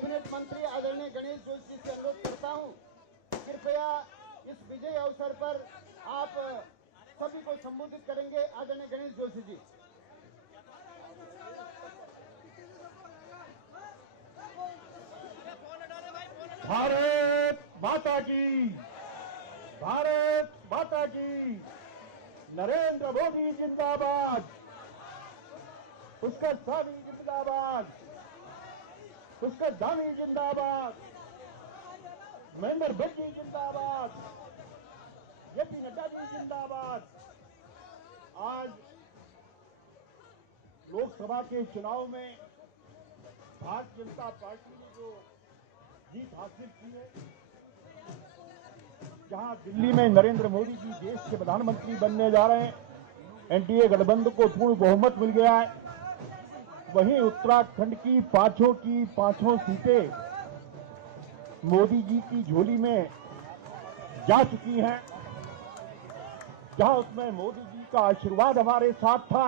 Cabinet मंत्री आदरणीय गणेश जोशी जी से अनुरोध करता हूं, कृपया इस विजय अवसर पर आप सभी को संबोधित करेंगे। आदरणीय गणेश जोशी जी। भारत माता की, भारत माता की। नरेंद्र मोदी जिंदाबाद, पुष्कर स्वामी जिंदाबाद, पुष्कर धामी जिंदाबाद, महेंद्र भट्टी जिंदाबाद, जेपी नड्डा जी जिंदाबाद। आज लोकसभा के चुनाव में भारतीय जनता पार्टी ने जो जीत हासिल की है, जहां दिल्ली में नरेंद्र मोदी जी देश के प्रधानमंत्री बनने जा रहे हैं, एनडीए गठबंधन को पूर्ण बहुमत मिल गया है, वहीं उत्तराखंड की पांचों सीटें मोदी जी की झोली में जा चुकी हैं, जहां उसमें मोदी जी का आशीर्वाद हमारे साथ था।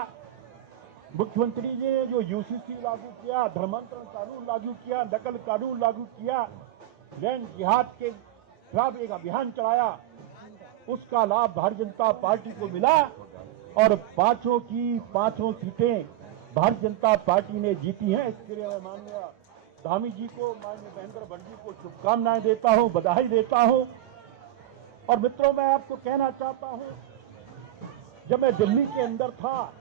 मुख्यमंत्री जी ने जो यूसीसी लागू किया, धर्मांतरण कानून लागू किया, नकल कानून लागू किया, लैंड जिहाद के खिलाफ एक अभियान चलाया, उसका लाभ भारतीय जनता पार्टी को मिला और पांचों सीटें भारतीय जनता पार्टी ने जीती हैं। इसके लिए मैं माननीय धामी जी को, माननीय महेंद्र भट्ट जी को शुभकामनाएं देता हूं, बधाई देता हूं। और मित्रों, मैं आपको कहना चाहता हूं, जब मैं दिल्ली के अंदर था,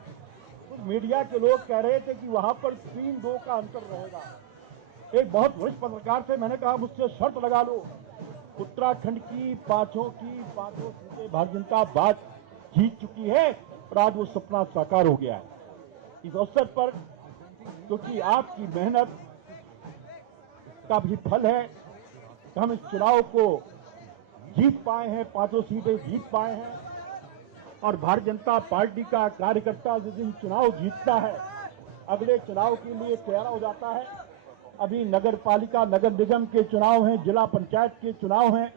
कुछ मीडिया के लोग कह रहे थे कि वहां पर 3-2 का अंतर रहेगा। एक बहुत वरिष्ठ पत्रकार से मैंने कहा, मुझसे शर्त लगा लो, उत्तराखंड की पांचों सीटें भारतीय जनता पार्टी जीत चुकी है और आज वो सपना साकार हो गया है। इस अवसर पर, क्योंकि आपकी मेहनत का भी फल है कि हम इस चुनाव को जीत पाए हैं, पांचों सीटें जीत पाए हैं। और भारतीय जनता पार्टी का कार्यकर्ता जिस दिन चुनाव जीतता है, अगले चुनाव के लिए तैयार हो जाता है। अभी नगर पालिका, नगर निगम के चुनाव हैं, जिला पंचायत के चुनाव हैं।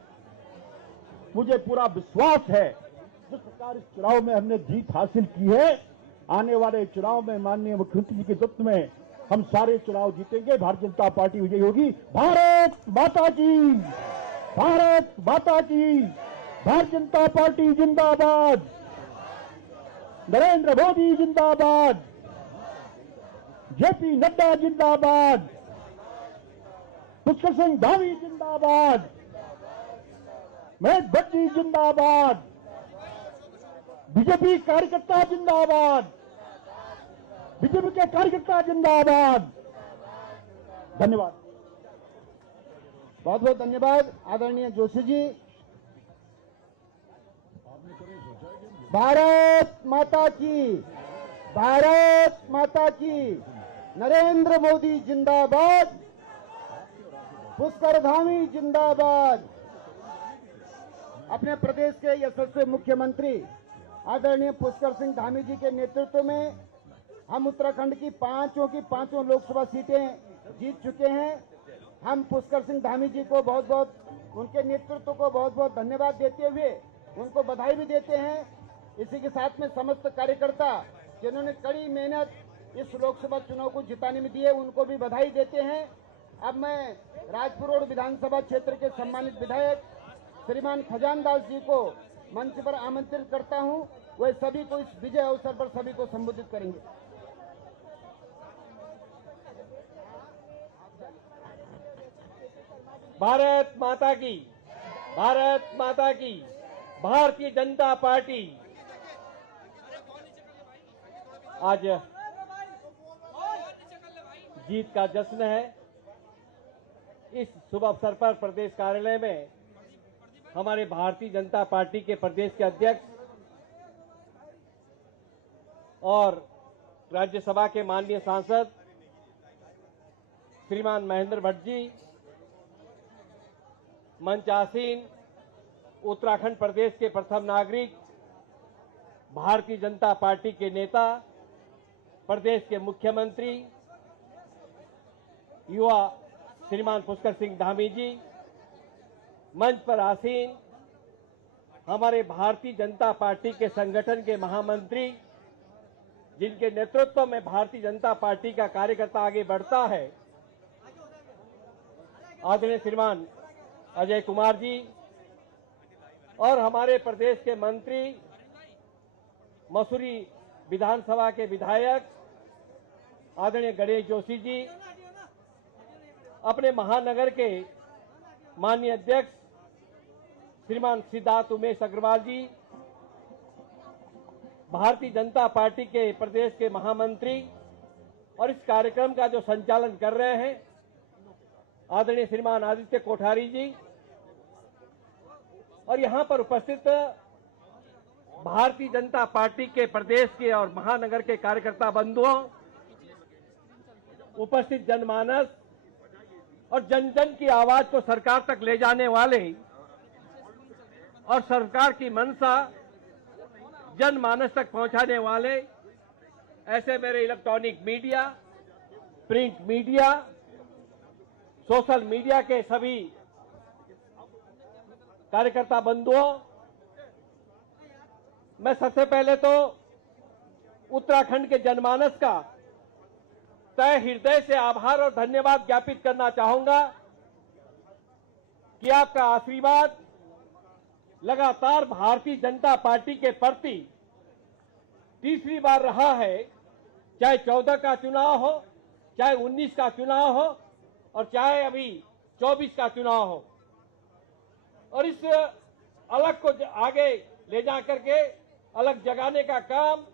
मुझे पूरा विश्वास है, जिस प्रकार इस चुनाव में हमने जीत हासिल की है, आने वाले चुनाव में माननीय मुख्यमंत्री जी के नेतृत्व में हम सारे चुनाव जीतेंगे, भारतीय जनता पार्टी विजयी होगी। भारत माता की, भारत माता की। भारतीय जनता पार्टी जिंदाबाद, नरेंद्र मोदी जिंदाबाद, जेपी नड्डा जिंदाबाद, पुष्कर सिंह धामी जिंदाबाद, महेंद्र भट्टी जिंदाबाद, बीजेपी कार्यकर्ता जिंदाबाद, बीजेपी के कार्यकर्ता जिंदाबाद। धन्यवाद, बहुत बहुत धन्यवाद आदरणीय जोशी जी। भारत माता की, भारत माता की। नरेंद्र मोदी जिंदाबाद, पुष्कर धामी जिंदाबाद। अपने प्रदेश के यशस्वी मुख्यमंत्री आदरणीय पुष्कर सिंह धामी जी के नेतृत्व में हम उत्तराखंड की पांचों लोकसभा सीटें जीत चुके हैं। हम पुष्कर सिंह धामी जी को बहुत बहुत, उनके नेतृत्व को बहुत बहुत धन्यवाद देते हुए उनको बधाई भी देते हैं। इसी के साथ में समस्त कार्यकर्ता जिन्होंने कड़ी मेहनत इस लोकसभा चुनाव को जिताने में दी है, उनको भी बधाई देते हैं। अब मैं राजपुर रोड विधानसभा क्षेत्र के सम्मानित विधायक श्रीमान खजानदास जी को मंच पर आमंत्रित करता हूं, वे सभी को इस विजय अवसर पर सभी को संबोधित करेंगे। भारत माता की, भारत माता की। भारतीय जनता पार्टी आज जीत का जश्न है। इस शुभ अवसर पर प्रदेश कार्यालय में हमारे भारतीय जनता पार्टी के प्रदेश के अध्यक्ष और राज्यसभा के माननीय सांसद श्रीमान महेंद्र भट्ट जी, मंच आसीन उत्तराखंड प्रदेश के प्रथम नागरिक, भारतीय जनता पार्टी के नेता, प्रदेश के मुख्यमंत्री, युवा श्रीमान पुष्कर सिंह धामी जी, मंच पर आसीन हमारे भारतीय जनता पार्टी के संगठन के महामंत्री, जिनके नेतृत्व में भारतीय जनता पार्टी का कार्यकर्ता आगे बढ़ता है, आदरणीय श्रीमान अजय कुमार जी और हमारे प्रदेश के मंत्री, मसूरी विधानसभा के विधायक आदरणीय गणेश जोशी जी, अपने महानगर के माननीय अध्यक्ष श्रीमान सिद्धार्थ उमेश अग्रवाल जी, भारतीय जनता पार्टी के प्रदेश के महामंत्री और इस कार्यक्रम का जो संचालन कर रहे हैं आदरणीय श्रीमान आदित्य कोठारी जी, और यहां पर उपस्थित भारतीय जनता पार्टी के प्रदेश के और महानगर के कार्यकर्ता बंधुओं, उपस्थित जनमानस और जन जन की आवाज को सरकार तक ले जाने वाले और सरकार की मंशा जनमानस तक पहुंचाने वाले ऐसे मेरे electronic media, print media, social media के सभी कार्यकर्ता बंधुओं, मैं सबसे पहले तो उत्तराखंड के जनमानस का तहे हृदय से आभार और धन्यवाद ज्ञापित करना चाहूंगा कि आपका आशीर्वाद लगातार भारतीय जनता पार्टी के प्रति तीसरी बार रहा है, चाहे 14 का चुनाव हो, चाहे 19 का चुनाव हो और चाहे अभी 24 का चुनाव हो। और इस अलग को आगे ले जा करके अलग जगाने का काम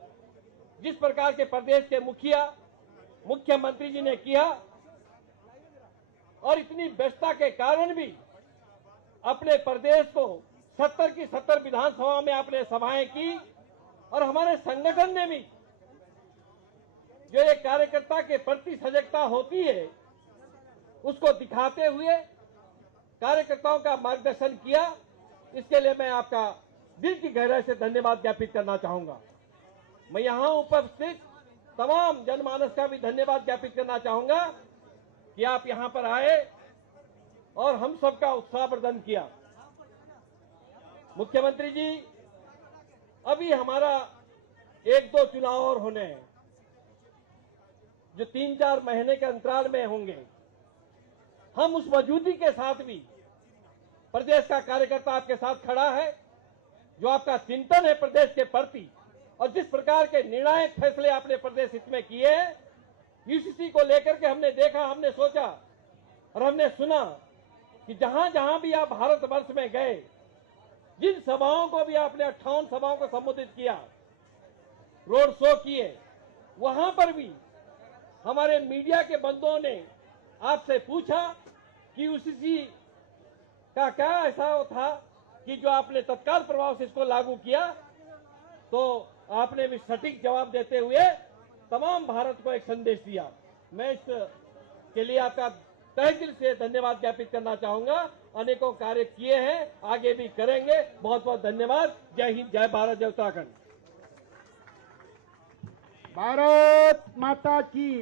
जिस प्रकार के प्रदेश के मुखिया, मुख्यमंत्री जी ने किया और इतनी व्यस्तता के कारण भी अपने प्रदेश को 70 की 70 विधानसभा में आपने सभाएं की और हमारे संगठन ने भी जो एक कार्यकर्ता के प्रति सजगता होती है उसको दिखाते हुए कार्यकर्ताओं का मार्गदर्शन किया। इसके लिए मैं आपका दिल की गहराई से धन्यवाद ज्ञापित करना चाहूंगा। मैं यहां उपस्थित तमाम जनमानस का भी धन्यवाद ज्ञापित करना चाहूंगा कि आप यहां पर आए और हम सबका उत्साहवर्धन किया। मुख्यमंत्री जी, अभी हमारा 1-2 चुनाव और होने हैं जो 3-4 महीने के अंतराल में होंगे। हम उस मौजूदगी के साथ भी प्रदेश का कार्यकर्ता आपके साथ खड़ा है, जो आपका चिंतन है प्रदेश के प्रति और जिस प्रकार के निर्णायक फैसले आपने प्रदेश हित में किए हैं, यूसीसी को लेकर के हमने देखा, हमने सोचा और हमने सुना कि जहां जहां भी आप भारतवर्ष में गए, जिन सभाओं को भी आपने 58 सभाओं को संबोधित किया, रोड शो किए, वहां पर भी हमारे मीडिया के बंधुओं ने आपसे पूछा कि यूसीसी का क्या ऐसा था कि जो आपने तत्काल प्रभाव से इसको लागू किया। तो आपने भी सटीक जवाब देते हुए तमाम भारत को एक संदेश दिया। मैं इसके लिए आपका तहे दिल से धन्यवाद ज्ञापित करना चाहूंगा। अनेकों कार्य किए हैं, आगे भी करेंगे। बहुत बहुत धन्यवाद। जय हिंद, जय भारत, जय उत्तराखंड। भारत माता की,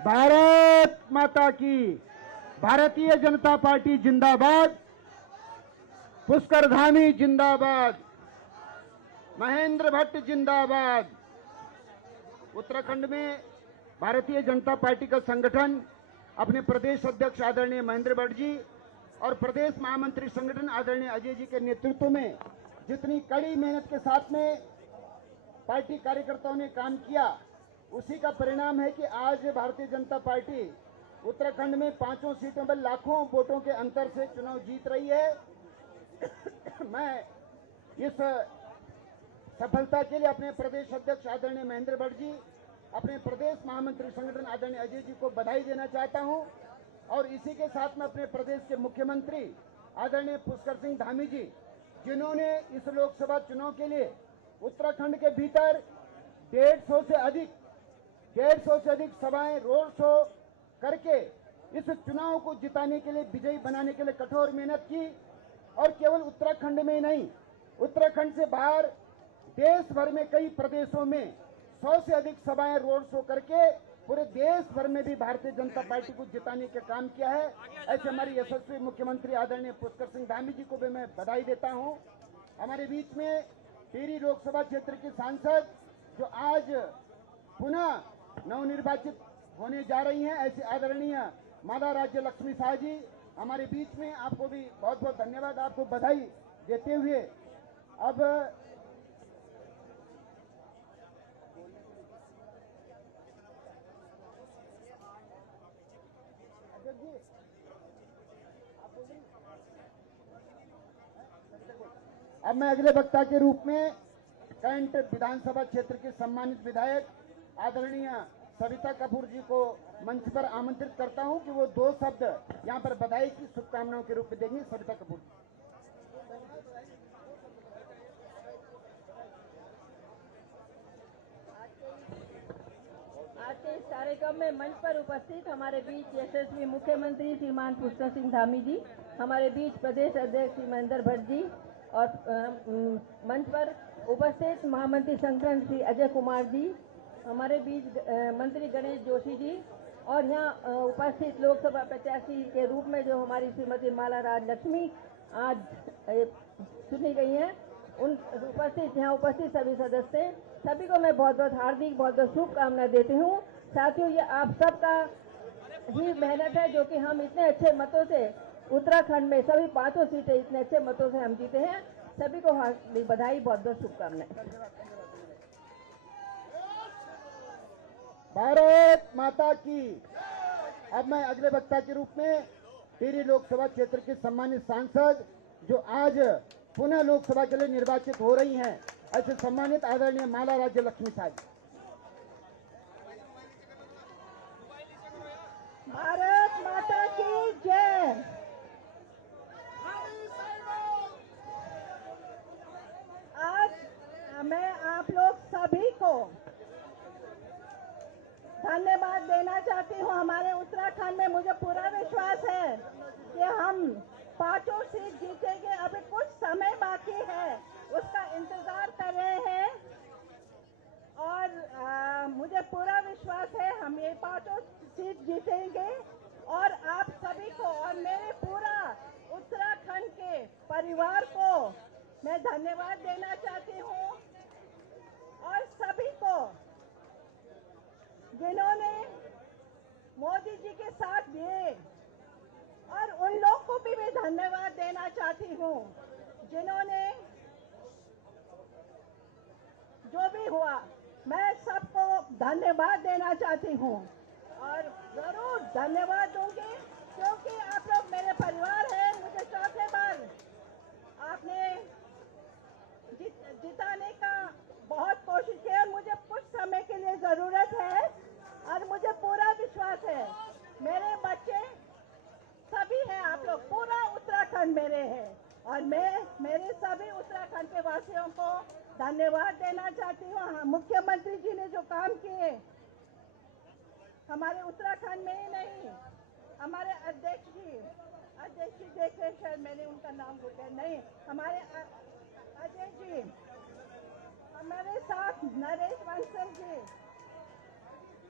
भारत माता की। भारतीय जनता पार्टी जिंदाबाद, पुष्कर धामी जिंदाबाद, महेंद्र भट्ट जिंदाबाद। उत्तराखंड में भारतीय जनता पार्टी का संगठन अपने प्रदेश अध्यक्ष आदरणीय महेंद्र भट्ट जी और प्रदेश महामंत्री संगठन आदरणीय अजय जी के नेतृत्व में जितनी कड़ी मेहनत के साथ में पार्टी कार्यकर्ताओं ने काम किया, उसी का परिणाम है कि आज भारतीय जनता पार्टी उत्तराखंड में 5 सीटों पर लाखों वोटों के अंतर से चुनाव जीत रही है। मैं इस सफलता के लिए अपने प्रदेश अध्यक्ष आदरणीय महेंद्र भट्ट जी, अपने प्रदेश महामंत्री संगठन आदरणीय अजय जी को बधाई देना चाहता हूं और इसी के साथ में अपने प्रदेश के मुख्यमंत्री आदरणीय पुष्कर सिंह धामी जी, जिन्होंने इस लोकसभा चुनाव के लिए उत्तराखंड के भीतर 150 से अधिक सभाएं, रोड शो करके इस चुनाव को जिताने के लिए, विजयी बनाने के लिए कठोर मेहनत की। और केवल उत्तराखंड में ही नहीं, उत्तराखंड से बाहर देश भर में कई प्रदेशों में 100 से अधिक सभाएं, रोड शो करके पूरे देश भर में भी भारतीय जनता पार्टी को जिताने का काम किया है। ऐसे हमारे यशस्वी मुख्यमंत्री आदरणीय पुष्कर सिंह धामी जी को भी मैं बधाई देता हूं। हमारे बीच में टिहरी लोकसभा क्षेत्र के सांसद जो आज पुनः नवनिर्वाचित होने जा रही हैं, ऐसे आदरणीय माला राज्य लक्ष्मी शाह जी, हमारे बीच में, आपको भी बहुत बहुत धन्यवाद, आपको बधाई देते हुए अब अध्यक्ष जी, आप बोल रहे हैं? अब मैं अगले वक्ता के रूप में कैंट विधानसभा क्षेत्र के सम्मानित विधायक आदरणीय सविता कपूर जी को मंच पर आमंत्रित करता हूं कि वो 2 शब्द यहां पर बधाई की शुभकामनाओं के रूप में देंगी। सविता कपूर जी। आज के इस कार्यक्रम में मंच पर उपस्थित हमारे बीच यशस्वी मुख्यमंत्री श्रीमान पुष्कर सिंह धामी जी, हमारे बीच प्रदेश अध्यक्ष श्री महेंद्र भट्ट जी और मंच पर उपस्थित महामंत्री संगठन श्री अजय कुमार जी, हमारे बीच मंत्री गणेश जोशी जी और यहाँ उपस्थित लोकसभा प्रत्याशी के रूप में जो हमारी श्रीमती माला राज लक्ष्मी आज चुनी गई हैं, उन यहाँ उपस्थित सभी सदस्य, सभी को मैं बहुत बहुत हार्दिक बहुत बहुत शुभकामनाएं देती हूँ। साथियों, ये आप सबका ही मेहनत है जो कि हम इतने अच्छे मतों से उत्तराखंड में सभी 5 सीटें इतने अच्छे मतों से हम जीते हैं। सभी को हार्दिक बधाई, बहुत बहुत शुभकामनाएं। भारत माता की। अब मैं अगले वक्ता के रूप में टिहरी लोकसभा क्षेत्र के सम्मानित सांसद जो आज पुनः लोकसभा के लिए निर्वाचित हो रही हैं, ऐसे सम्मानित आदरणीय माला राज्य लक्ष्मी साहब। भारत माता की जय। आज मैं आप लोग सभी को धन्यवाद देना चाहती हूँ। हमारे उत्तराखंड में मुझे पूरा विश्वास है कि हम 5 सीट जीतेंगे। अभी कुछ समय बाकी है, उसका इंतजार कर रहे हैं और मुझे पूरा विश्वास है हम ये 5 सीट जीतेंगे। और आप सभी को और मेरे पूरा उत्तराखंड के परिवार को मैं धन्यवाद देना चाहती हूँ और सभी को जिन्होंने मोदी जी के साथ दिए, और उन लोग को भी मैं धन्यवाद देना चाहती हूँ जिन्होंने जो भी हुआ, मैं सबको धन्यवाद देना चाहती हूँ और जरूर धन्यवाद दूंगी क्योंकि आप लोग मेरे परिवार हैं। मुझे 4थी बार आपने जिताने का बहुत कोशिश की और मुझे कुछ समय के लिए जरूरत है और मुझे पूरा विश्वास है मेरे बच्चे सभी हैं, आप लोग पूरा उत्तराखंड मेरे हैं और मैं मेरे सभी उत्तराखंड के वासियों को धन्यवाद देना चाहती हूँ। मुख्यमंत्री जी ने जो काम किए हमारे उत्तराखंड में ही नहीं, हमारे अध्यक्ष जी देख रहे, शायद मैंने उनका नाम भूल गया, नहीं, हमारे अजय जी, हमारे साथ नरेश बंसल जी,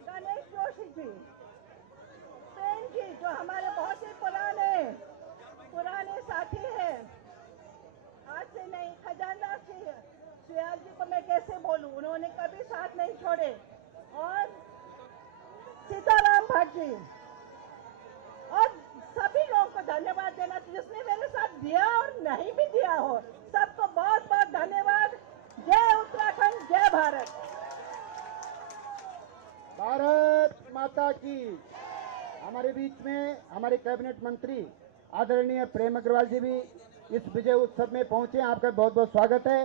गणेश जोशी जी, सेन जी जो हमारे बहुत ही पुराने साथी हैं, आज से नहीं, खजाना सियाल जी को मैं कैसे बोलूं, उन्होंने कभी साथ नहीं छोड़े, और सीताराम भट्ट जी और सभी लोगों को धन्यवाद देना जिसने मेरे साथ दिया और नहीं भी दिया हो, सबको बहुत बहुत धन्यवाद। जय उत्तराखंड, जय भारत। भारत माता की। हमारे बीच में हमारे कैबिनेट मंत्री आदरणीय प्रेम अग्रवाल जी भी इस विजय उत्सव में पहुंचे, आपका बहुत बहुत स्वागत है।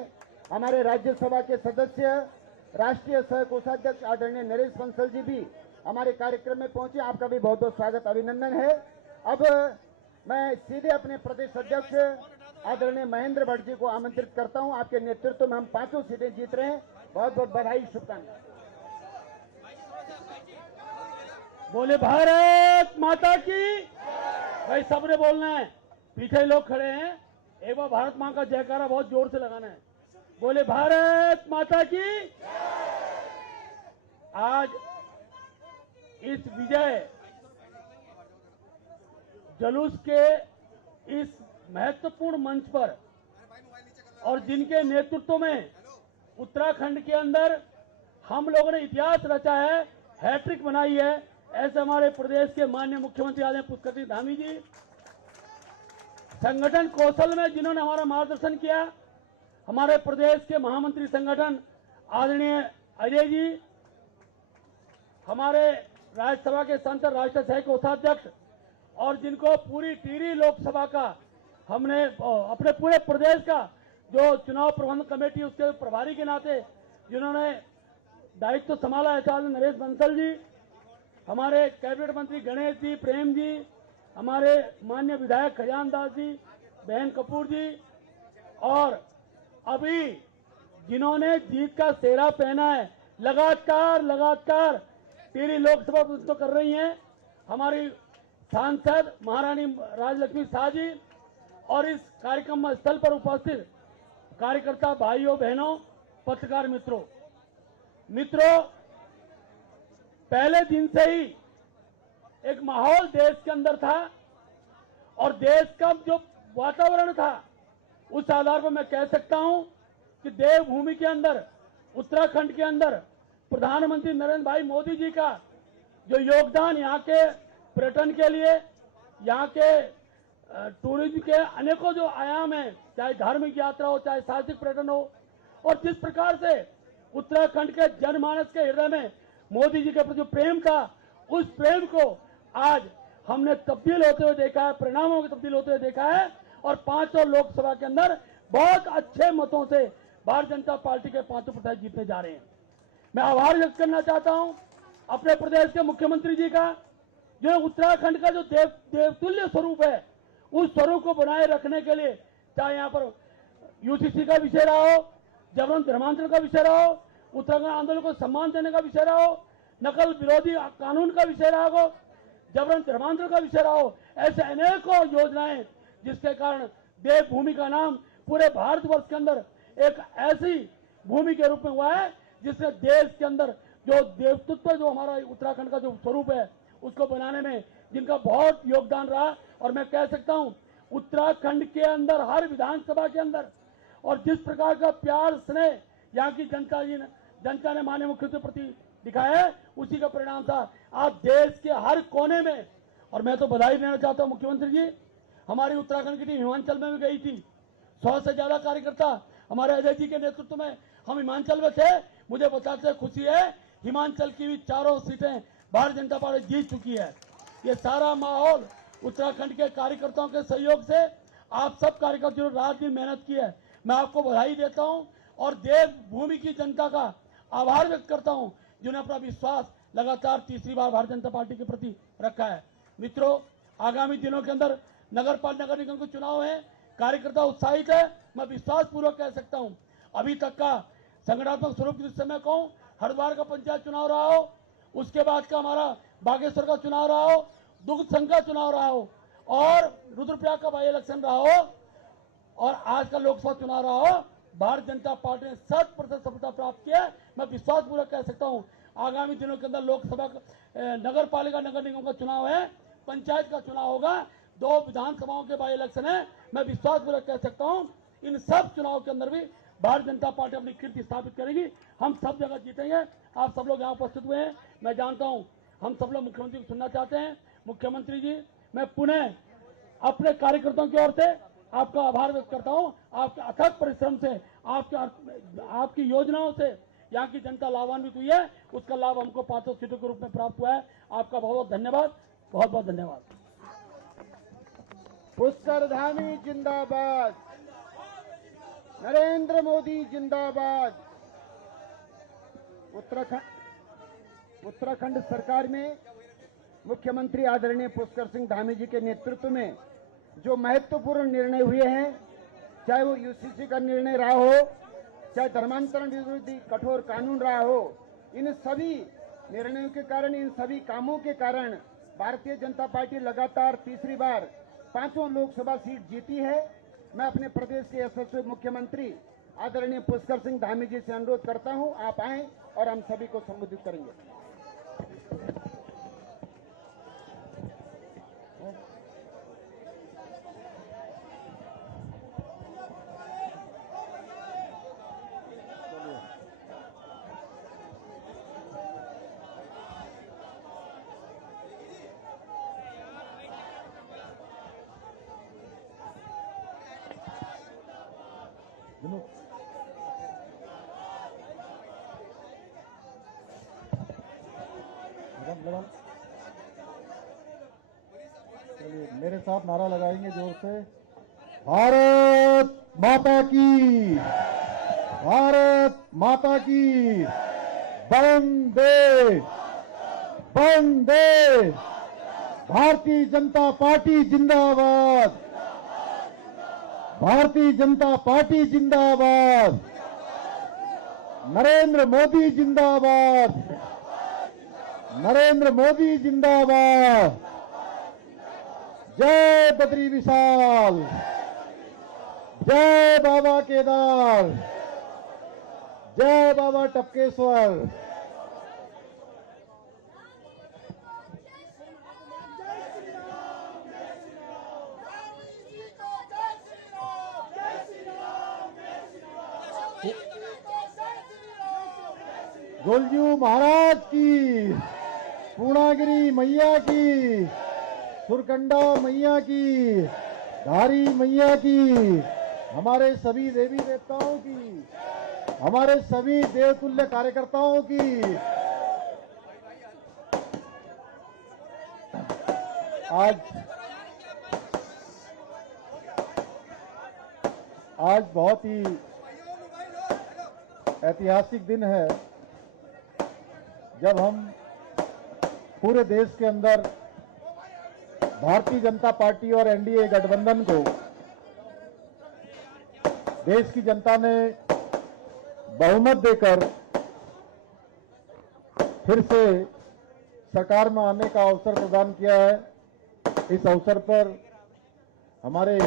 हमारे राज्यसभा के सदस्य राष्ट्रीय सह कोषाध्यक्ष आदरणीय नरेश बंसल जी भी हमारे कार्यक्रम में पहुंचे, आपका भी बहुत बहुत स्वागत अभिनंदन है। अब मैं सीधे अपने प्रदेश अध्यक्ष आदरणीय महेंद्र भट्ट जी को आमंत्रित करता हूं। आपके नेतृत्व में हम 5 सीटें जीत रहे हैं, बहुत बहुत बधाई, शुभकामनाएं। बोले भारत माता की। भाई सबने बोलना है, पीछे लोग खड़े हैं, एक बार भारत माँ का जयकारा बहुत जोर से लगाना है। बोले भारत माता की। आज इस विजय जुलूस के इस महत्वपूर्ण मंच पर और जिनके नेतृत्व में उत्तराखंड के अंदर हम लोगों ने इतिहास रचा है, हैट्रिक बनाई है, ऐसे हमारे प्रदेश के माननीय मुख्यमंत्री आदरणीय पुष्कर सिंह धामी जी संगठन कौशल में जिन्होंने हमारा मार्गदर्शन किया, हमारे प्रदेश के महामंत्री संगठन आदरणीय अजय जी, हमारे राज्यसभा के सांसद राष्ट्रीय सह कोषाध्यक्ष, और जिनको पूरी टिहरी लोकसभा का हमने अपने पूरे प्रदेश का जो चुनाव प्रबंधन कमेटी उसके प्रभारी के नाते जिन्होंने दायित्व संभाला, ऐसा नरेश बंसल जी, हमारे कैबिनेट मंत्री गणेश जी, प्रेम जी, हमारे माननीय विधायक खजान दास जी, बहन कपूर जी, और अभी जिन्होंने जीत का सेहरा पहना है, लगातार टिहरी लोकसभा तो कर रही हैं, हमारी सांसद महारानी राजलक्ष्मी शाह जी, और इस कार्यक्रम स्थल पर उपस्थित कार्यकर्ता भाइयों बहनों, पत्रकार मित्रों, पहले दिन से ही एक माहौल देश के अंदर था और देश का जो वातावरण था उस आधार पर मैं कह सकता हूं कि देवभूमि के अंदर, उत्तराखंड के अंदर प्रधानमंत्री नरेंद्र भाई मोदी जी का जो योगदान यहाँ के पर्यटन के लिए, यहाँ के टूरिज्म के अनेकों जो आयाम हैं, चाहे धार्मिक यात्रा हो, चाहे साहसिक पर्यटन हो, और जिस प्रकार से उत्तराखंड के जनमानस के हृदय में मोदी जी के प्रति जो प्रेम था, उस प्रेम को आज हमने तब्दील होते हुए देखा है, परिणामों में तब्दील होते हुए देखा है, और 5 लोकसभा के अंदर बहुत अच्छे मतों से भारतीय जनता पार्टी के 5 प्रत्याशी जीतने जा रहे हैं। मैं आभार व्यक्त करना चाहता हूं अपने प्रदेश के मुख्यमंत्री जी का, जो उत्तराखंड का जो देवतुल्य स्वरूप है, उस स्वरूप को बनाए रखने के लिए, चाहे यहाँ पर यूसीसी का विषय रहा हो, जबरन धर्मांतरण का विषय रहा हो, उत्तराखंड आंदोलन को सम्मान देने का विषय रहा हो, नकल विरोधी कानून का विषय रहा हो, जबरन धर्मांतरण का विषय रहा हो, ऐसे अनेकों योजनाएं जिसके कारण देवभूमि का नाम पूरे भारतवर्ष के अंदर एक ऐसी भूमि के रूप में हुआ है जिसने देश के अंदर जो देवत्व, जो हमारा उत्तराखंड का जो स्वरूप है, उसको बनाने में जिनका बहुत योगदान रहा। और मैं कह सकता हूं उत्तराखंड के अंदर हर विधानसभा के अंदर, और जिस प्रकार का प्यार स्नेह यहाँ की जनता ने माननीय मुख्यमंत्री प्रति दिखाया है, उसी का परिणाम था आज देश के हर कोने में। और मैं तो बधाई देना चाहता हूं मुख्यमंत्री जी, हमारी उत्तराखंड की टीम हिमाचल में भी गई थी, 100 से ज्यादा कार्यकर्ता हमारे अजय जी के नेतृत्व में हम हिमाचल में थे। मुझे बताते खुशी है हिमाचल की भी 4 सीटें भारतीय जनता पार्टी जीत चुकी है। ये सारा माहौल उत्तराखंड के कार्यकर्ताओं के सहयोग से, आप सब कार्यकर्ताओं ने रात दिन मेहनत की है, मैं आपको बधाई देता हूं और देवभूमि की जनता का आभार व्यक्त करता हूं जिन्होंने अपना विश्वास लगातार तीसरी बार भारतीय जनता पार्टी के प्रति रखा है। मित्रों, आगामी दिनों के अंदर नगर निगम के चुनाव है, कार्यकर्ता उत्साहित है। मैं विश्वास पूर्वक कह सकता हूं अभी तक का संगठनात्मक स्वरूप जिस समय कहूं, हरिद्वार का पंचायत चुनाव रहा हो, उसके बाद का हमारा बागेश्वर का चुनाव रहा हो, दुग्ध संघ का चुनाव रहा हो, और रुद्रप्रयाग का बाई इलेक्शन रहा हो, और आज का लोकसभा चुनाव रहा हो, भारतीय जनता पार्टी ने 100% सफलता प्राप्त किया। मैं विश्वास पूर्वक कह सकता हूं आगामी दिनों के अंदर लोकसभा, नगर पालिका, नगर निगम का चुनाव है, पंचायत का चुनाव होगा, 2 विधानसभाओं के बाई इलेक्शन है। मैं विश्वास पूर्वक कह सकता हूं इन सब चुनाव के अंदर भी भारतीय जनता पार्टी अपनी कीर्ति स्थापित करेगी, हम सब जगह जीतेंगे। आप सब लोग यहाँ उपस्थित हुए हैं, मैं जानता हूँ हम सब लोग मुख्यमंत्री को सुनना चाहते हैं। मुख्यमंत्री जी, मैं पुनः अपने कार्यकर्ताओं की ओर से आपका आभार व्यक्त करता हूं। आपके अथक परिश्रम से, आपकी योजनाओं से यहाँ की जनता लाभान्वित हुई है, उसका लाभ हमको 5 सीटों के रूप में प्राप्त हुआ है। आपका बहुत बहुत धन्यवाद, बहुत बहुत धन्यवाद। पुष्कर धामी जिंदाबाद, नरेंद्र मोदी जिंदाबाद। उत्तराखंड सरकार में मुख्यमंत्री आदरणीय पुष्कर सिंह धामी जी के नेतृत्व में जो महत्वपूर्ण निर्णय हुए हैं, चाहे वो यूसीसी का निर्णय रहा हो, चाहे धर्मांतरण विरोधी कठोर कानून रहा हो, इन सभी निर्णयों के कारण, इन सभी कामों के कारण भारतीय जनता पार्टी लगातार तीसरी बार 5 लोकसभा सीट जीती है। मैं अपने प्रदेश के यशस्वी मुख्यमंत्री आदरणीय पुष्कर सिंह धामी जी से अनुरोध करता हूं, आप आएं और हम सभी को संबोधित करेंगे। चलिए मेरे साथ नारा लगाएंगे जोर से। भारत माता की, भारत माता की, वंदे वंदे। भारतीय जनता पार्टी जिंदाबाद, भारतीय जनता पार्टी जिंदाबाद, नरेंद्र मोदी जिंदाबाद, नरेंद्र मोदी जिंदाबाद। जय बद्री विशाल, जय बाबा केदार, जय बाबा टपकेश्वर। गोलजू महाराज की, पूर्णागिरी मैया की, सुरकंडा मैया की, धारी मैया की, हमारे सभी देवी देवताओं की, हमारे सभी देवतुल्य कार्यकर्ताओं की आज बहुत ही ऐतिहासिक दिन है जब हम पूरे देश के अंदर भारतीय जनता पार्टी और एनडीए गठबंधन को देश की जनता ने बहुमत देकर फिर से सरकार में आने का अवसर प्रदान किया है। इस अवसर पर हमारे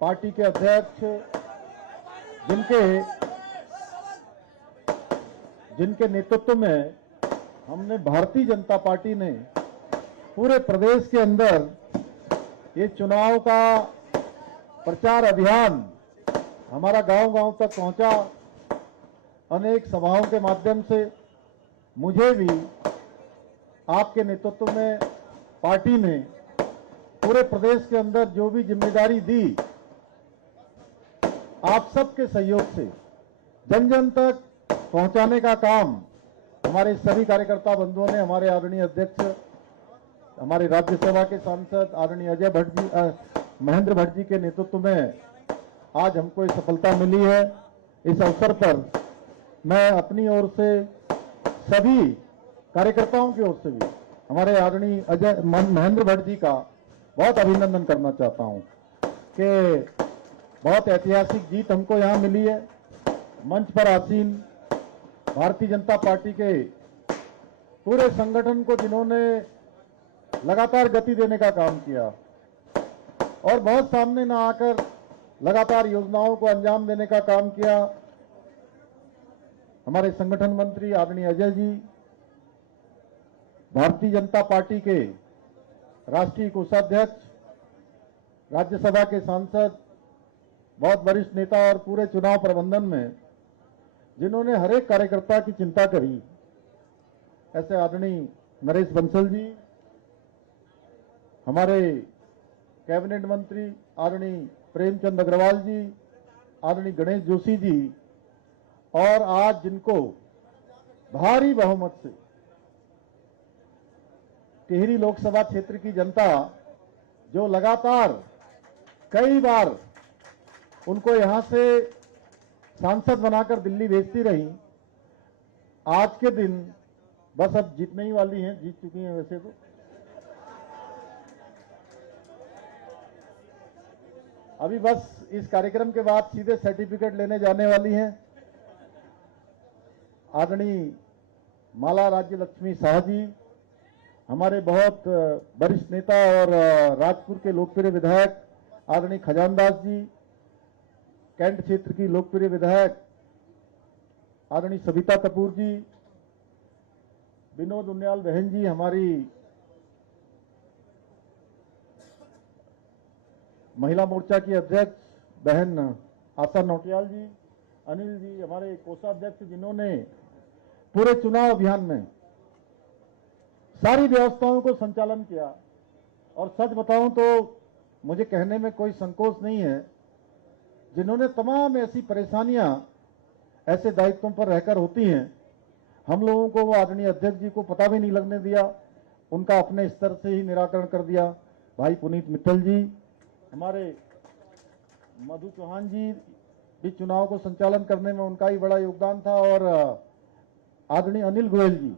पार्टी के अध्यक्ष जिनके नेतृत्व में हमने भारतीय जनता पार्टी ने पूरे प्रदेश के अंदर ये चुनाव का प्रचार अभियान हमारा गांव-गांव तक पहुंचा। अनेक सभाओं के माध्यम से मुझे भी आपके नेतृत्व में पार्टी ने पूरे प्रदेश के अंदर जो भी जिम्मेदारी दी, आप सबके सहयोग से जन जन तक पहुंचाने का काम हमारे सभी कार्यकर्ता बंधुओं ने, हमारे आदरणीय अध्यक्ष, हमारे राज्यसभा के सांसद आदरणीय अजय भट्ट जी, महेंद्र भट्ट जी के नेतृत्व में आज हमको ये सफलता मिली है। इस अवसर पर मैं अपनी ओर से सभी कार्यकर्ताओं की ओर से भी हमारे आदरणीय अजय महेंद्र भट्ट जी का बहुत अभिनंदन करना चाहता हूं कि बहुत ऐतिहासिक जीत हमको यहां मिली है। मंच पर आसीन भारतीय जनता पार्टी के पूरे संगठन को जिन्होंने लगातार गति देने का काम किया और बहुत सामने न आकर लगातार योजनाओं को अंजाम देने का काम किया, हमारे संगठन मंत्री आदरणीय अजय जी, भारतीय जनता पार्टी के राष्ट्रीय कोषाध्यक्ष, राज्यसभा के सांसद, बहुत वरिष्ठ नेता और पूरे चुनाव प्रबंधन में जिन्होंने हर एक कार्यकर्ता की चिंता करी, ऐसे आदरणीय नरेश बंसल जी, हमारे कैबिनेट मंत्री आदरणीय प्रेमचंद अग्रवाल जी, आदरणीय गणेश जोशी जी, और आज जिनको भारी बहुमत से टिहरी लोकसभा क्षेत्र की जनता जो लगातार कई बार उनको यहां से सांसद बनाकर दिल्ली भेजती रही, आज के दिन बस अब जीतने ही वाली हैं, जीत चुकी हैं वैसे तो, अभी बस इस कार्यक्रम के बाद सीधे सर्टिफिकेट लेने जाने वाली हैं। आदरणीय माला राज्य लक्ष्मी शाह जी, हमारे बहुत वरिष्ठ नेता और राजपुर के लोकप्रिय विधायक आदरणीय खजानदास जी, कैंट क्षेत्र की लोकप्रिय विधायक आदरणीय सविता कपूर जी, विनोद उनियाल बहन जी, हमारी महिला मोर्चा की अध्यक्ष बहन आशा नौटियाल जी, अनिल जी, हमारे कोषाध्यक्ष, जिन्होंने पूरे चुनाव अभियान में सारी व्यवस्थाओं को संचालन किया। और सच बताऊं तो मुझे कहने में कोई संकोच नहीं है, जिन्होंने तमाम ऐसी परेशानियां ऐसे दायित्वों पर रहकर होती हैं, हम लोगों को वो आदरणीय अध्यक्ष जी को पता भी नहीं लगने दिया, उनका अपने स्तर से ही निराकरण कर दिया। भाई पुनीत मित्तल जी, हमारे मधु चौहान जी भी चुनाव को संचालन करने में उनका ही बड़ा योगदान था, और आदरणीय अनिल गोयल जी,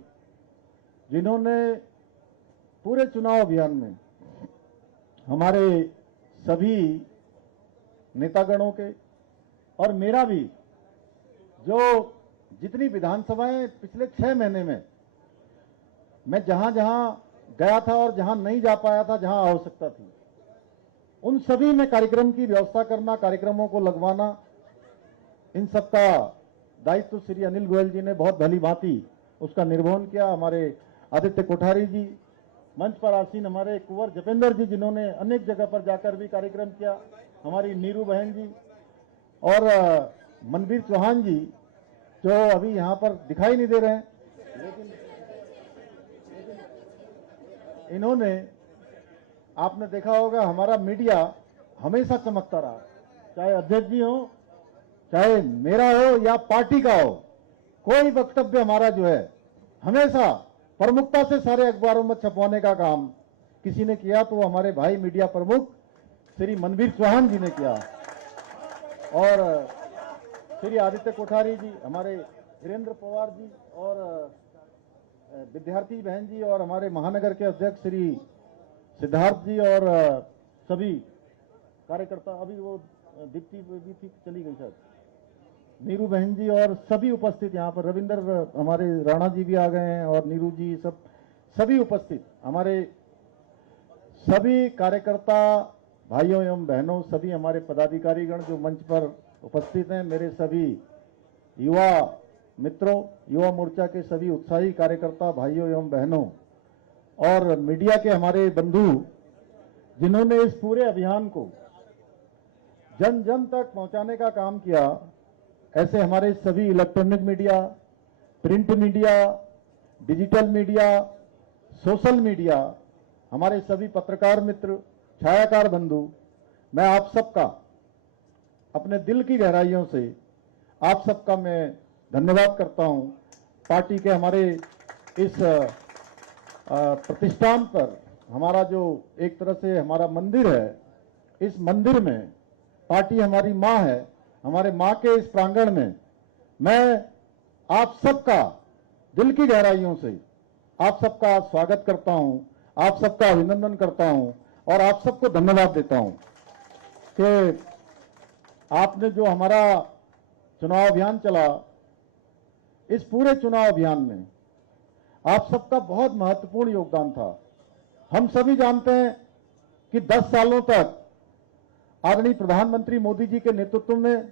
जिन्होंने पूरे चुनाव अभियान में हमारे सभी नेतागणों के और मेरा भी, जो जितनी विधानसभाएं पिछले 6 महीने में मैं जहां जहां गया था और जहां नहीं जा पाया था, जहां आवश्यकता थी, उन सभी में कार्यक्रम की व्यवस्था करना, कार्यक्रमों को लगवाना, इन सबका दायित्व श्री अनिल गोयल जी ने बहुत भली भांति उसका निर्वहन किया। हमारे आदित्य कोठारी जी, मंच पर आसीन हमारे कुंवर जपेंद्र जी, जिन्होंने अनेक जगह पर जाकर भी कार्यक्रम किया, हमारी नीरू बहन जी और मनवीर चौहान जी, जो अभी यहाँ पर दिखाई नहीं दे रहे हैं, लेकिन इन्होंने, आपने देखा होगा, हमारा मीडिया हमेशा चमकता रहा, चाहे अध्यक्ष जी हो, चाहे मेरा हो या पार्टी का हो, कोई वक्तव्य हमारा जो है हमेशा प्रमुखता से सारे अखबारों में छपवाने का काम किसी ने किया तो हमारे भाई मीडिया प्रमुख श्री मनवीर चौहान जी ने किया, और श्री आदित्य कोठारी जी, हमारे वीरेंद्र पवार जी और विद्यार्थी बहन जी, और हमारे महानगर के अध्यक्ष श्री सिद्धार्थ जी और सभी कार्यकर्ता, अभी वो दीप्ति भी थी, चली गई शायद, नीरू बहन जी और सभी उपस्थित यहाँ पर, रविंदर हमारे राणा जी भी आ गए हैं और नीरू जी, सभी उपस्थित हमारे सभी कार्यकर्ता भाइयों एवं बहनों, सभी हमारे पदाधिकारीगण जो मंच पर उपस्थित हैं, मेरे सभी युवा मित्रों, युवा मोर्चा के सभी उत्साही कार्यकर्ता भाइयों एवं बहनों, और मीडिया के हमारे बंधु, जिन्होंने इस पूरे अभियान को जन जन तक पहुंचाने का काम किया, ऐसे हमारे सभी electronic media, print media, digital media, social media, हमारे सभी पत्रकार मित्र, छायाकार बंधु, मैं आप सबका अपने दिल की गहराइयों से आप सबका मैं धन्यवाद करता हूं। पार्टी के हमारे इस प्रतिष्ठान पर, हमारा जो एक तरह से हमारा मंदिर है, इस मंदिर में पार्टी हमारी मां है, हमारे मां के इस प्रांगण में मैं आप सबका दिल की गहराइयों से आप सबका स्वागत करता हूं, आप सबका अभिनंदन करता हूं और आप सबको धन्यवाद देता हूं कि आपने जो हमारा चुनाव अभियान चला, इस पूरे चुनाव अभियान में आप सबका बहुत महत्वपूर्ण योगदान था। हम सभी जानते हैं कि 10 सालों तक आदरणीय प्रधानमंत्री मोदी जी के नेतृत्व में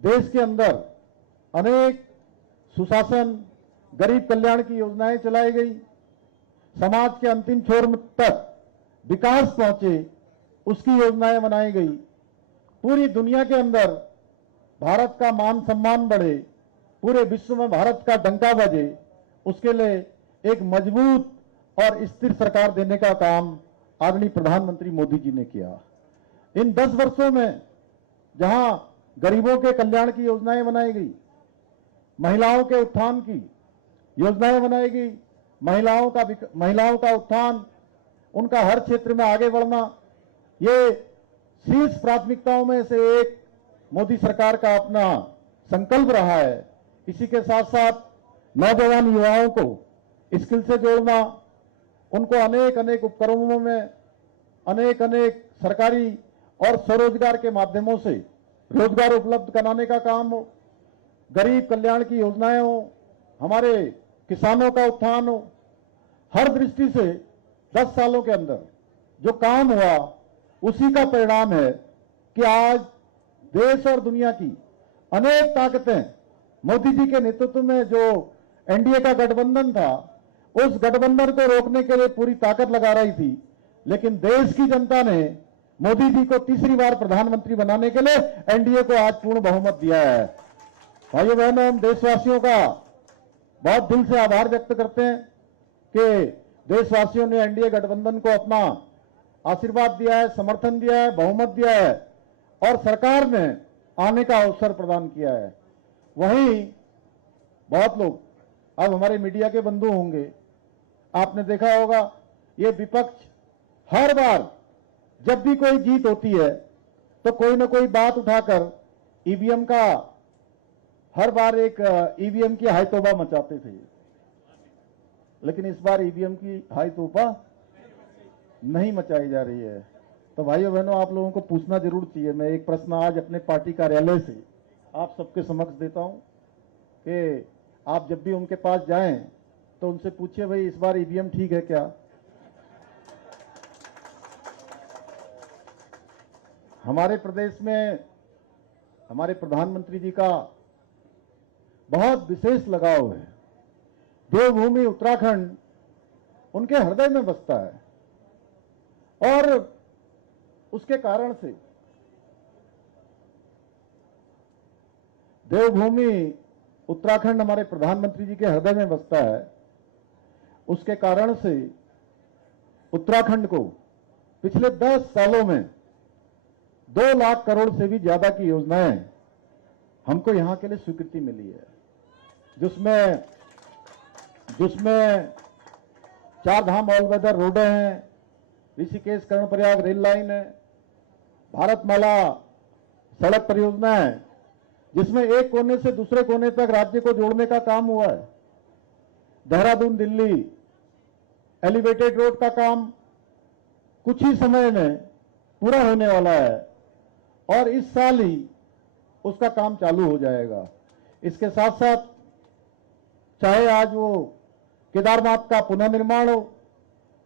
देश के अंदर अनेक सुशासन, गरीब कल्याण की योजनाएं चलाई गई, समाज के अंतिम छोर तक विकास पहुंचे उसकी योजनाएं बनाई गई, पूरी दुनिया के अंदर भारत का मान सम्मान बढ़े, पूरे विश्व में भारत का डंका बजे, उसके लिए एक मजबूत और स्थिर सरकार देने का काम आदरणीय प्रधानमंत्री मोदी जी ने किया। इन 10 वर्षों में जहां गरीबों के कल्याण की योजनाएं बनाई गई, महिलाओं के उत्थान की योजनाएं बनाई गई, महिलाओं का उत्थान, उनका हर क्षेत्र में आगे बढ़ना, ये शीर्ष प्राथमिकताओं में से एक मोदी सरकार का अपना संकल्प रहा है। इसी के साथ साथ नौजवान युवाओं को स्किल से जोड़ना, उनको अनेक अनेक उपक्रमों में अनेक अनेक सरकारी और स्वरोजगार के माध्यमों से रोजगार उपलब्ध कराने का काम हो, गरीब कल्याण की योजनाएं हो, हमारे किसानों का उत्थान हो, हर दृष्टि से 10 सालों के अंदर जो काम हुआ उसी का परिणाम है कि आज देश और दुनिया की अनेक ताकतें मोदी जी के नेतृत्व में जो एनडीए का गठबंधन था, उस गठबंधन को रोकने के लिए पूरी ताकत लगा रही थी, लेकिन देश की जनता ने मोदी जी को तीसरी बार प्रधानमंत्री बनाने के लिए एनडीए को आज पूर्ण बहुमत दिया है। भाइयों बहनों, हम देशवासियों का बहुत दिल से आभार व्यक्त करते हैं कि देशवासियों ने एनडीए गठबंधन को अपना आशीर्वाद दिया है, समर्थन दिया है, बहुमत दिया है। और सरकार ने आने का अवसर प्रदान किया है। वहीं बहुत लोग अब हमारे मीडिया के बंधु होंगे, आपने देखा होगा ये विपक्ष हर बार जब भी कोई जीत होती है तो कोई ना कोई बात उठाकर ईवीएम का, हर बार एक ईवीएम की हाई तौबा मचाते थे, लेकिन इस बार ईवीएम की हाई तौबा नहीं मचाई जा रही है। तो भाइयों बहनों, आप लोगों को पूछना जरूर चाहिए। मैं एक प्रश्न आज अपने पार्टी कार्यालय से आप सबके समक्ष देता हूं कि आप जब भी उनके पास जाएं तो उनसे पूछिए, भाई इस बार ईवीएम ठीक है क्या? हमारे प्रदेश में हमारे प्रधानमंत्री जी का बहुत विशेष लगाव है। देवभूमि उत्तराखंड उनके हृदय में बसता है और उसके कारण से देवभूमि उत्तराखंड हमारे प्रधानमंत्री जी के हृदय में बसता है। उसके कारण से उत्तराखंड को पिछले 10 सालों में 2 लाख करोड़ से भी ज्यादा की योजनाएं हमको यहां के लिए स्वीकृति मिली है, जिसमें 4 धाम ऑल वेदर रोडें हैं, ऋषिकेश कर्णप्रयाग रेल लाइन है, भारतमाला सड़क परियोजना है, जिसमें एक कोने से दूसरे कोने तक राज्य को जोड़ने का काम हुआ है। देहरादून दिल्ली एलिवेटेड रोड का काम कुछ ही समय में पूरा होने वाला है और इस साल ही उसका काम चालू हो जाएगा। इसके साथ साथ चाहे आज वो केदारनाथ का पुनर्निर्माण हो,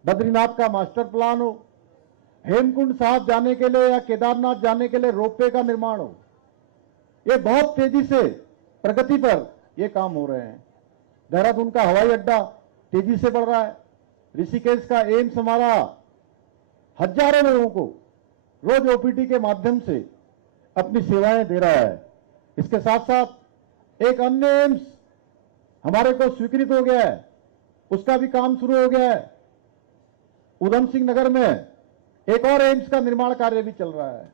बद्रीनाथ का मास्टर प्लान हो, हेमकुंड साहब जाने के लिए या केदारनाथ जाने के लिए रोपवे का निर्माण हो, ये बहुत तेजी से प्रगति पर ये काम हो रहे हैं। देहरादून का हवाई अड्डा तेजी से बढ़ रहा है। ऋषिकेश का एम्स हमारा हजारों लोगों को रोज ओपीडी के माध्यम से अपनी सेवाएं दे रहा है। इसके साथ साथ एक अन्य एम्स हमारे को स्वीकृत हो गया है, उसका भी काम शुरू हो गया है। उधम सिंह नगर में एक और एम्स का निर्माण कार्य भी चल रहा है।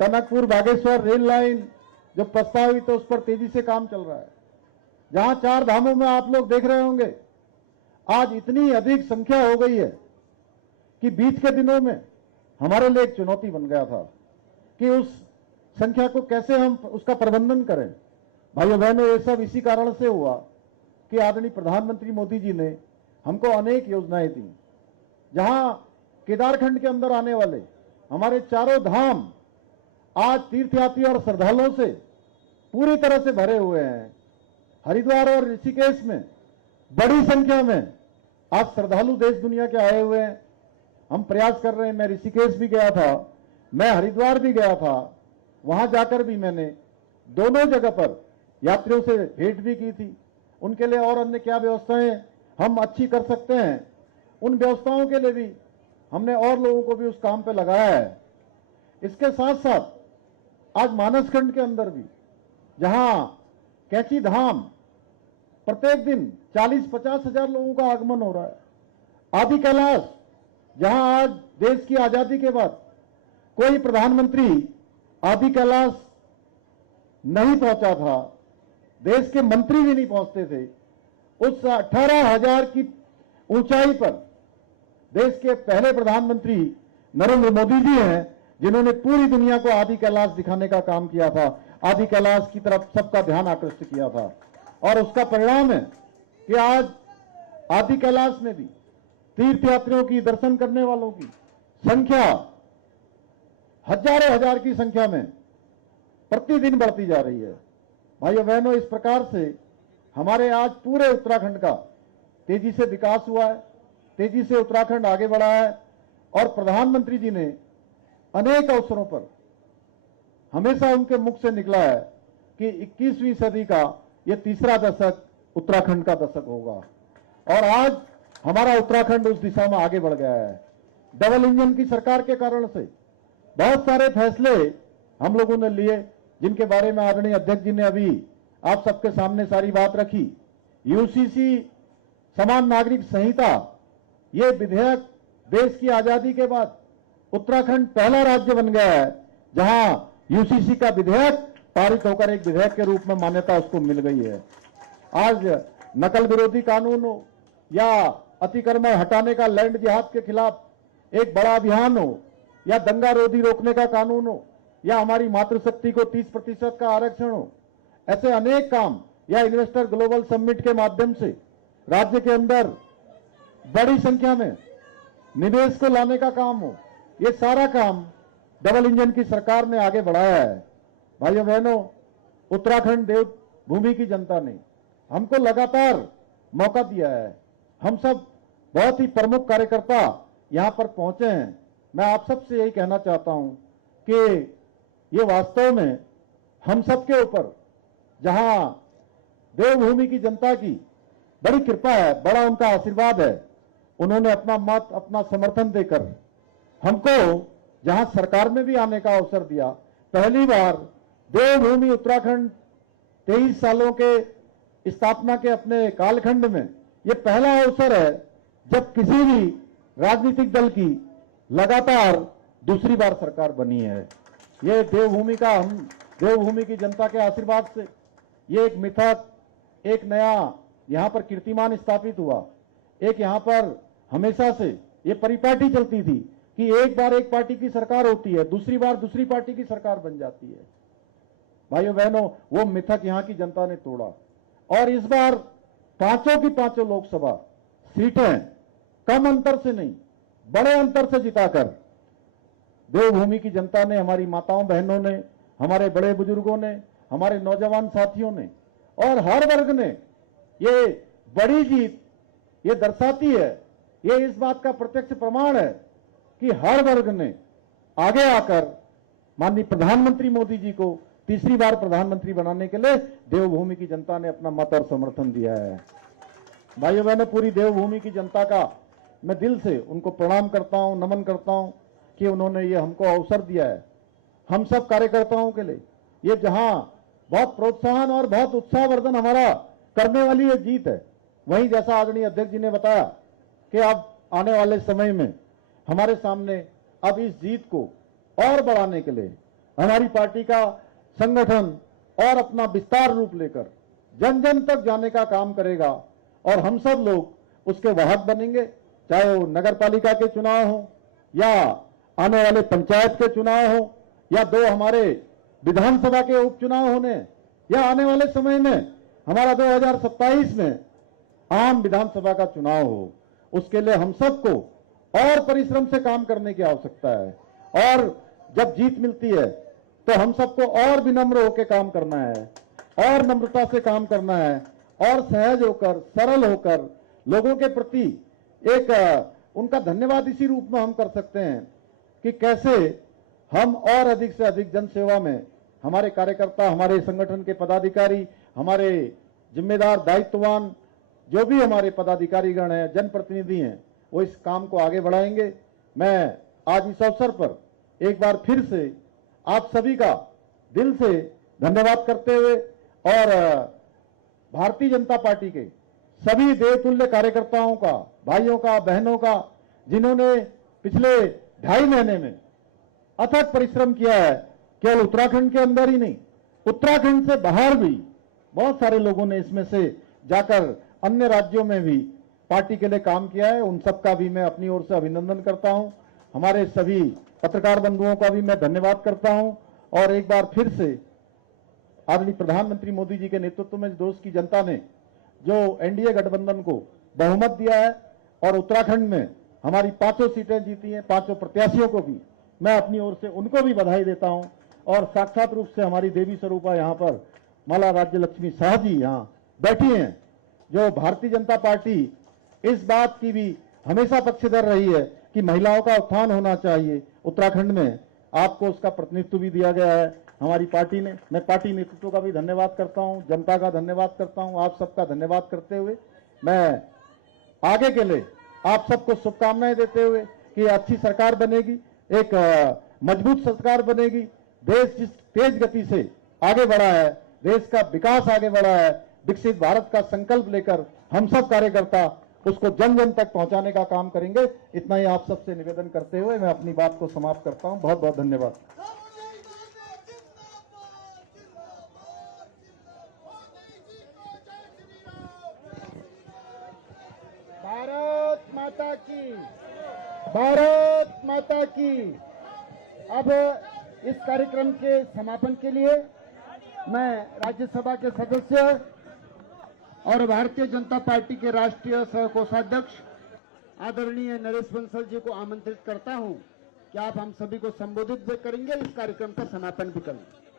टनकपुर बागेश्वर रेल लाइन जो प्रस्तावित है उस पर तेजी से काम चल रहा है। जहां 4 धामों में आप लोग देख रहे होंगे आज इतनी अधिक संख्या हो गई है कि बीच के दिनों में हमारे लिए एक चुनौती बन गया था कि उस संख्या को कैसे हम उसका प्रबंधन करें। भाइयों बहनों, ये सब इसी कारण से हुआ कि आदरणीय प्रधानमंत्री मोदी जी ने हमको अनेक योजनाएं दी। जहां केदारखंड के अंदर आने वाले हमारे 4 धाम आज तीर्थयात्री और श्रद्धालुओं से पूरी तरह से भरे हुए हैं। हरिद्वार और ऋषिकेश में बड़ी संख्या में आज श्रद्धालु देश दुनिया के आए हुए हैं। हम प्रयास कर रहे हैं। मैं ऋषिकेश भी गया था, मैं हरिद्वार भी गया था। वहां जाकर भी मैंने दोनों जगह पर यात्रियों से भेंट भी की थी। उनके लिए और अन्य क्या व्यवस्थाएं हम अच्छी कर सकते हैं, उन व्यवस्थाओं के लिए भी हमने और लोगों को भी उस काम पे लगाया है। इसके साथ साथ आज मानसखंड के अंदर भी जहां कैची धाम प्रत्येक दिन 40-50 हजार लोगों का आगमन हो रहा है। आदि कैलाश जहां आज देश की आजादी के बाद कोई प्रधानमंत्री आदि कैलाश नहीं पहुंचा था, देश के मंत्री भी नहीं पहुंचते थे। उस 18,000 की ऊंचाई पर देश के पहले प्रधानमंत्री नरेंद्र मोदी जी हैं, जिन्होंने पूरी दुनिया को आदि कैलाश दिखाने का काम किया था, आदि कैलाश की तरफ सबका ध्यान आकृष्ट किया था। और उसका परिणाम है कि आज आदि कैलाश में भी तीर्थयात्रियों की, दर्शन करने वालों की संख्या हजारों हजार की संख्या में प्रतिदिन बढ़ती जा रही है। भाइयों बहनों, इस प्रकार से हमारे आज पूरे उत्तराखंड का तेजी से विकास हुआ है, तेजी से उत्तराखंड आगे बढ़ा है। और प्रधानमंत्री जी ने अनेक अवसरों पर हमेशा उनके मुख से निकला है कि 21वीं सदी का यह तीसरा दशक उत्तराखंड का दशक होगा। और आज हमारा उत्तराखंड उस दिशा में आगे बढ़ गया है। डबल इंजन की सरकार के कारण से बहुत सारे फैसले हम लोगों ने लिए, जिनके बारे में आदरणीय अध्यक्ष जी ने अभी आप सबके सामने सारी बात रखी। यूसीसी समान नागरिक संहिता, ये विधेयक देश की आजादी के बाद उत्तराखंड पहला राज्य बन गया है जहां यूसीसी का विधेयक पारित होकर एक विधेयक के रूप में मान्यता उसको मिल गई है। आज नकल विरोधी कानून हो या अतिक्रमण हटाने का लैंड जिहाद के खिलाफ एक बड़ा अभियान हो या दंगा रोधी रोकने का कानून हो या हमारी मातृशक्ति को 30% का आरक्षण हो, ऐसे अनेक काम या इन्वेस्टर ग्लोबल समिट के माध्यम से राज्य के अंदर बड़ी संख्या में निवेश को लाने का काम हो, ये सारा काम डबल इंजन की सरकार ने आगे बढ़ाया है। भाइयों बहनों, उत्तराखंड देवभूमि की जनता ने हमको लगातार मौका दिया है। हम सब बहुत ही प्रमुख कार्यकर्ता यहां पर पहुंचे हैं। मैं आप सबसे यही कहना चाहता हूं कि ये वास्तव में हम सबके ऊपर, जहां देवभूमि की जनता की बड़ी कृपा है, बड़ा उनका आशीर्वाद है, उन्होंने अपना मत, अपना समर्थन देकर हमको जहां सरकार में भी आने का अवसर दिया। पहली बार देवभूमि उत्तराखंड 23 सालों के स्थापना के अपने कालखंड में ये पहला अवसर है जब किसी भी राजनीतिक दल की लगातार दूसरी बार सरकार बनी है। ये देवभूमि की जनता के आशीर्वाद से ये एक मिथक, एक नया यहां पर कीर्तिमान स्थापित हुआ। एक यहां पर हमेशा से ये परिपाटी चलती थी कि एक बार एक पार्टी की सरकार होती है, दूसरी बार दूसरी पार्टी की सरकार बन जाती है। भाइयों बहनों, वो मिथक यहां की जनता ने तोड़ा और इस बार पांचों की पांचों लोकसभा सीटें कम अंतर से नहीं, बड़े अंतर से जिताकर देवभूमि की जनता ने, हमारी माताओं बहनों ने, हमारे बड़े बुजुर्गों ने, हमारे नौजवान साथियों ने और हर वर्ग ने ये बड़ी जीत ये दर्शाती है, ये इस बात का प्रत्यक्ष प्रमाण है कि हर वर्ग ने आगे आकर माननीय प्रधानमंत्री मोदी जी को तीसरी बार प्रधानमंत्री बनाने के लिए देवभूमि की जनता ने अपना मत और समर्थन दिया है। भाइयों बहनों, पूरी देवभूमि की जनता का मैं दिल से उनको प्रणाम करता हूं, नमन करता हूं कि उन्होंने ये हमको अवसर दिया है। हम सब कार्यकर्ताओं के लिए ये जहां बहुत प्रोत्साहन और बहुत उत्साहवर्धन हमारा करने वाली ये जीत है, वहीं जैसा आदरणीय अध्यक्ष जी ने बताया कि अब आने वाले समय में हमारे सामने अब इस जीत को और बढ़ाने के लिए हमारी पार्टी का संगठन और अपना विस्तार रूप लेकर जन जन तक जाने का काम करेगा और हम सब लोग उसके वाहक बनेंगे, चाहे वो नगर पालिका के चुनाव हो या आने वाले पंचायत के चुनाव हो या दो हमारे विधानसभा के उपचुनाव होने या आने वाले समय में हमारा 2027 में आम विधानसभा का चुनाव हो। उसके लिए हम सबको और परिश्रम से काम करने की आवश्यकता है और जब जीत मिलती है तो हम सबको और विनम्र होकर काम करना है और नम्रता से काम करना है और सहज होकर, सरल होकर लोगों के प्रति एक उनका धन्यवाद इसी रूप में हम कर सकते हैं कि कैसे हम और अधिक से अधिक जन सेवा में हमारे कार्यकर्ता, हमारे संगठन के पदाधिकारी, हमारे जिम्मेदार दायित्ववान जो भी हमारे पदाधिकारीगण हैं, जनप्रतिनिधि हैं, वो इस काम को आगे बढ़ाएंगे। मैं आज इस अवसर पर एक बार फिर से आप सभी का दिल से धन्यवाद करते हुए और भारतीय जनता पार्टी के सभी देवतुल्य कार्यकर्ताओं का, भाइयों का, बहनों का, जिन्होंने पिछले 2.5 महीने में अथक परिश्रम किया है, केवल उत्तराखंड के अंदर ही नहीं, उत्तराखंड से बाहर भी बहुत सारे लोगों ने इसमें से जाकर अन्य राज्यों में भी पार्टी के लिए काम किया है। उन सबका भी मैं अपनी ओर से अभिनंदन करता हूं। हमारे सभी पत्रकार बंधुओं का भी मैं धन्यवाद करता हूं और एक बार फिर से आदरणीय प्रधानमंत्री मोदी जी के नेतृत्व में देश की जनता ने जो एनडीए गठबंधन को बहुमत दिया है और उत्तराखंड में हमारी 5 सीटें जीती हैं, 5 प्रत्याशियों को भी मैं अपनी ओर से उनको भी बधाई देता हूं और साक्षात रूप से हमारी देवी स्वरूपा यहाँ पर माला राज्य लक्ष्मी शाह जी यहाँ बैठी हैं, जो भारतीय जनता पार्टी इस बात की भी हमेशा पक्षधर रही है कि महिलाओं का उत्थान होना चाहिए उत्तराखंड में। आपको उसका प्रतिनिधित्व भी दिया गया है हमारी पार्टी ने। मैं पार्टी नेतृत्व का भी धन्यवाद करता हूं, जनता का धन्यवाद करता हूं, आप सबका धन्यवाद करते हुए मैं आगे के लिए आप सबको शुभकामनाएं देते हुए कि अच्छी सरकार बनेगी, एक मजबूत सरकार बनेगी। देश जिस तेज गति से आगे बढ़ा है, देश का विकास आगे बढ़ा है, विकसित भारत का संकल्प लेकर हम सब कार्यकर्ता उसको जन जन तक पहुंचाने का काम करेंगे। इतना ही आप सबसे निवेदन करते हुए मैं अपनी बात को समाप्त करता हूं। बहुत बहुत धन्यवाद। माता की, भारत माता की। अब इस कार्यक्रम के समापन के लिए मैं राज्यसभा के सदस्य और भारतीय जनता पार्टी के राष्ट्रीय सह कोषाध्यक्ष आदरणीय नरेश बंसल जी को आमंत्रित करता हूं कि आप हम सभी को संबोधित भी करेंगे, इस कार्यक्रम का समापन भी करेंगे।